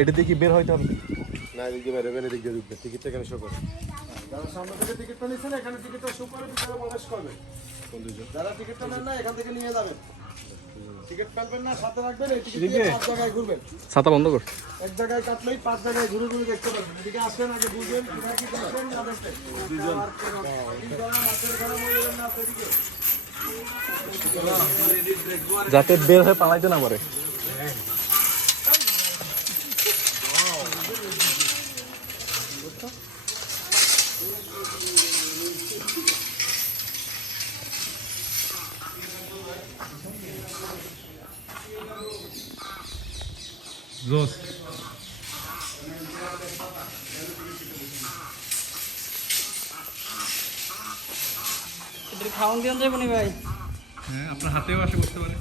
এটা দিয়ে কি বের হইতে হবে? না, এদিকে বের হবে না, এদিকে ঢুকবে। টিকিটটা এখানে শো করে। যারা সামনে থেকে টিকিটটা নিচ্ছেন এখানে টিকিটটা শো করে ভিতরে প্রবেশ করবে। যারা টিকিটটা নেন না এখান থেকে নিয়ে যাবেন। টিকিট ফেলবেন না, সাথে রাখবেন। এই টিকিট দিয়ে 5 জায়গায় ঘুরবেন। ছাতা বন্ধ কর। এক জায়গায় কাটলেই 5 জায়গায় ঘুরে ঘুরে দেখতে পারবেন। এদিকে আসেন, আগে বুঝবেন কোথায় কি করবেন না দেখতে। যাতে বের হয়ে পালাইতে না পারে। জোস খাওয়ান দিয়ে যাবো নি ভাই? হ্যাঁ, আপনার হাতেও আসে বসতে পারে।